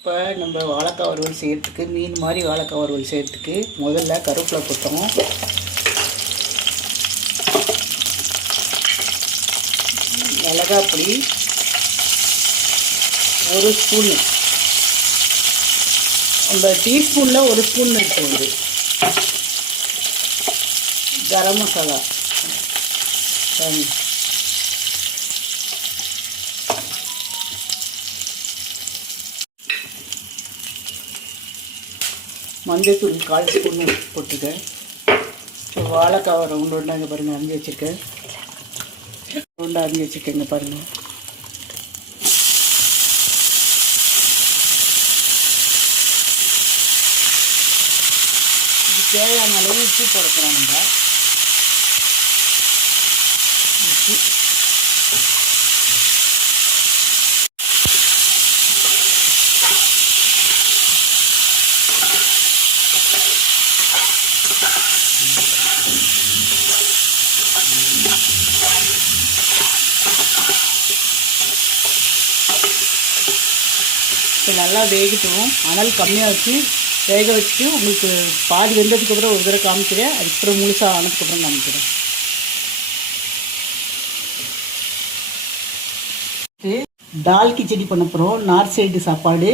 இப்போ நம்ம வாழைக்காய் வறுவல் செய்கிறதுக்கு மீன் மாதிரி வாழைக்காய் வறுவல் செய்கிறதுக்கு முதல்ல கருவேப்பிலை போட்டோம். மிளகாய் பொடி 1 ஸ்பூன், நம்ம டீஸ்பூனில் 1 ஸ்பூன் எடுத்து கரம் மசாலா மஞ்சள்தூள் 1/4 ஸ்பூன் போட்டுருக்கேன். இப்போ வாழைக்காய் ரவுண்ட் ரவுண்டாக இங்கே பாருங்கள் அரிஞ்சு வச்சுருக்கேன். ரவுண்டாக அரிஞ்சு வச்சுருக்கேங்க பாருங்கள். இது தேவையான அளவு உப்பு போடணும். நம்ம உப்பு நல்லா வேகட்டும். அனல் கம்மியாக வச்சு வேக வச்சுட்டு உங்களுக்கு பாதி வெந்ததுக்கப்புறம் ஒரு தடவை காமிக்கிறேன். அதுக்கப்புறம் முழுசாக ஆனதுக்கப்புறம் காமிக்கிறேன். தால் கிச்சடி பண்ண போகிறோம். நார்த் சைடு சாப்பாடு.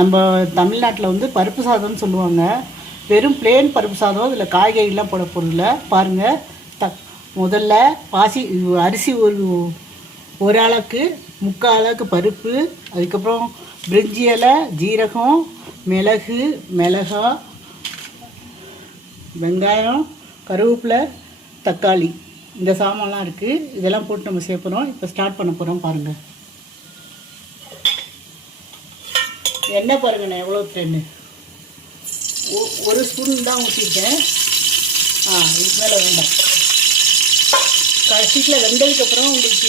நம்ம தமிழ்நாட்டில் வந்து பருப்பு சாதம்னு சொல்லுவாங்க. வெறும் பிளேன் பருப்பு சாதம். இதில் காய்கறிலாம் போட பொருள் பாருங்கள். முதல்ல அரிசி ஒரு அளவுக்கு 3/4 அளவுக்கு பருப்பு, அதுக்கப்புறம் பிரிஞ்சி இலை, ஜீரகம், மிளகாய், வெங்காயம், கருவேப்பிலை, தக்காளி, இந்த சாமான்லாம் இருக்குது. இதெல்லாம் போட்டு நம்ம சேர்ப்போம். இப்போ ஸ்டார்ட் பண்ண போகிறோம். பாருங்கள் எண்ணெய் பாருங்கள். நான் எவ்வளோ எண்ணெய் 1 ஸ்பூன் தான் ஊற்றிருக்கேன். இதுக்கு மேலே வேண்டாம். கடைசியில் வெந்ததுக்கப்புறம் உங்களுக்கு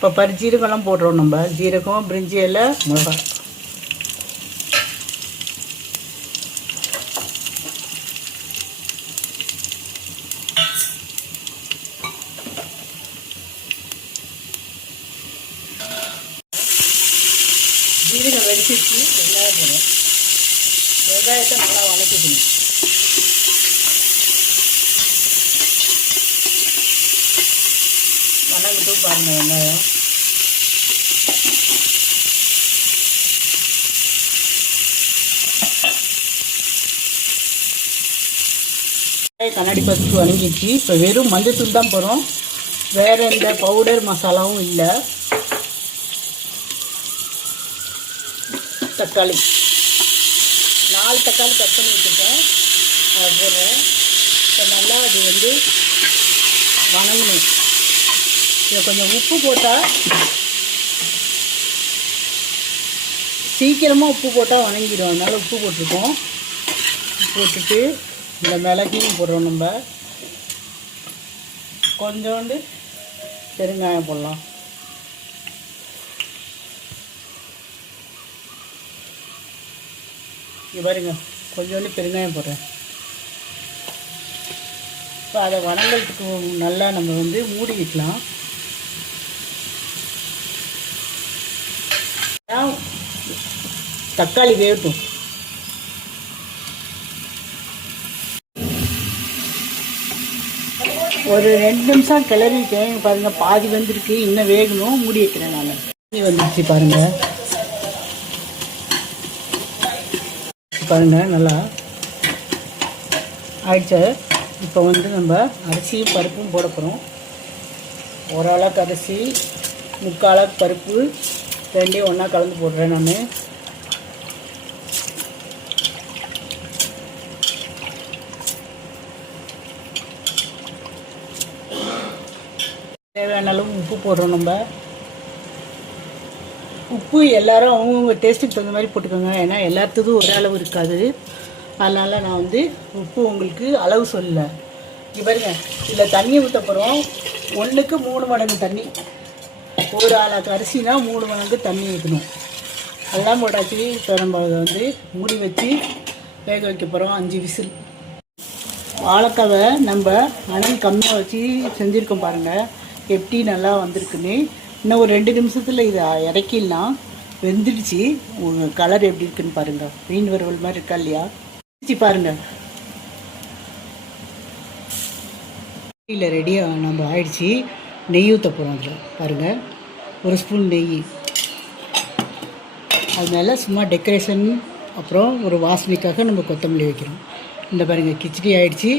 இப்போ ஜீரகம்லாம் போடுறோம். நம்ம ஜீரகம், பிரிஞ்சி இலை, மிளகாய். ஜீரகம் வெடிச்சிச்சு. வெங்காயம் போடும். வெங்காயத்தை நல்லா வதக்கிக்கணும். வதக்கிட்டு பாருங்கள். வெங்காயம் கண்ணாடி பருப்பு வதங்கிடுச்சு. இப்போ வெறும் மஞ்சத்தூள் தான் போகிறோம். வேறு எந்த பவுடர் மசாலாவும் இல்லை. தக்காளி 4 தக்காளி கட் பண்ணி வச்சுருக்கேன். அதை போடுறேன். இப்போ நல்லா அது வந்து வணங்கணும். இதை கொஞ்சம் உப்பு போட்டால் சீக்கிரமாக உப்பு போட்டால் வணங்கிடும். அதனால் உப்பு போட்டிருக்கோம். போட்டுட்டு இந்த மிளகையும் போடுறோம். நம்ம கொஞ்சோண்டு பெருங்காயம் போடலாம். இது பாருங்க, கொஞ்சோண்டு பெருங்காயம் போடுறேன். இப்போ அதை வணங்கிறதுக்கு நல்லா நம்ம வந்து மூடி வைக்கலாம். தக்காளி வேகட்டும். ஒரு 2 நிமிஷம் கிளறிட்டேன். பாருங்கள் பாதி வந்துருக்கு. இன்னும் வேகணும். மூடி வைக்கிறேன். நான் வந்துடுச்சு பாருங்கள். பாருங்கள் நல்லா ஆயிடுச்சு. இப்போ வந்து நம்ம அரிசியும் பருப்பும் போட போகிறோம். 1 அளவுக்கு அரிசி, 3/4 அளவுக்கு பருப்பு, 2 ஒன்றா கலந்து போடுறேன். நான் தேவையான அளவு உப்பு போடுறோம். நம்ம உப்பு எல்லோரும் அவங்கவுங்க டேஸ்ட்டுக்கு தகுந்த மாதிரி போட்டுக்கோங்க. ஏன்னா எல்லாத்துக்கும் ஒரே அளவு இருக்காது. அதனால் நான் வந்து உப்பு உங்களுக்கு அளவு சொல்லலை. இங்கே பாருங்க, இதில் தண்ணி ஊற்ற போகிறோம். 1க்கு 3 மடங்கு தண்ணி. 1 அளவுக்கு அரிசினா 3 மடங்கு தண்ணி ஊற்றணும். அதெல்லாம் போட்டாச்சு. இப்போ நம்ம அதை வந்து மூடி வச்சு வேக வைக்க போகிறோம். 5 விசில். வாழைக்காவை நம்ம அனல் கம்மியாக வச்சு செஞ்சுருக்கோம் பாருங்கள். எப்படி நல்லா வந்திருக்குன்னு. இன்னும் ஒரு 2 நிமிஷத்தில் இதை இறக்கிடலாம். வெந்துடுச்சு. உங்கள் கலர் எப்படி இருக்குன்னு பாருங்கள். மீன் வறுவல் மாதிரி இருக்கா இல்லையா? பாருங்கள். இல்லை ரெடியாக நம்ம ஆயிடுச்சு. நெய் ஊற்ற போகிறோம். அதில் பாருங்கள், 1 ஸ்பூன் நெய். அதனால சும்மா டெக்கரேஷன், அப்புறம் ஒரு வாசனைக்காக நம்ம கொத்தமல்லி வைக்கிறோம். இந்த பாருங்கள், கிச்சடி ஆகிடுச்சு.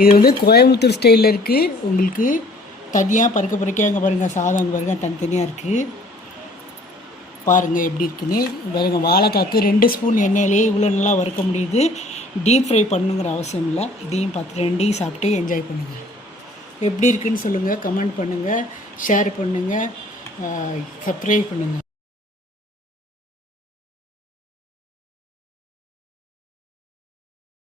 இது வந்து கோயம்புத்தூர் ஸ்டைலில் இருக்குது. உங்களுக்கு தனியாக பறக்க அங்கே பாருங்கள், சாதம் அங்கே பாருங்கள் தனித்தனியாக இருக்குது. பாருங்கள் எப்படி இருக்குன்னு. பாருங்கள், வாழைக்காக்கு 2 ஸ்பூன் எண்ணெயிலே இவ்வளோ நல்லா வறுக்க முடியுது. டீப் ஃப்ரை பண்ணுங்கிற அவசியம் இல்லை. இதையும் பார்த்து 2ஐயும் சாப்பிட்டு என்ஜாய் பண்ணுங்கள். எப்படி இருக்குன்னு சொல்லுங்கள், கமெண்ட் பண்ணுங்கள், ஷேர் பண்ணுங்கள், சப்ஸ்கிரைப் பண்ணுங்கள்.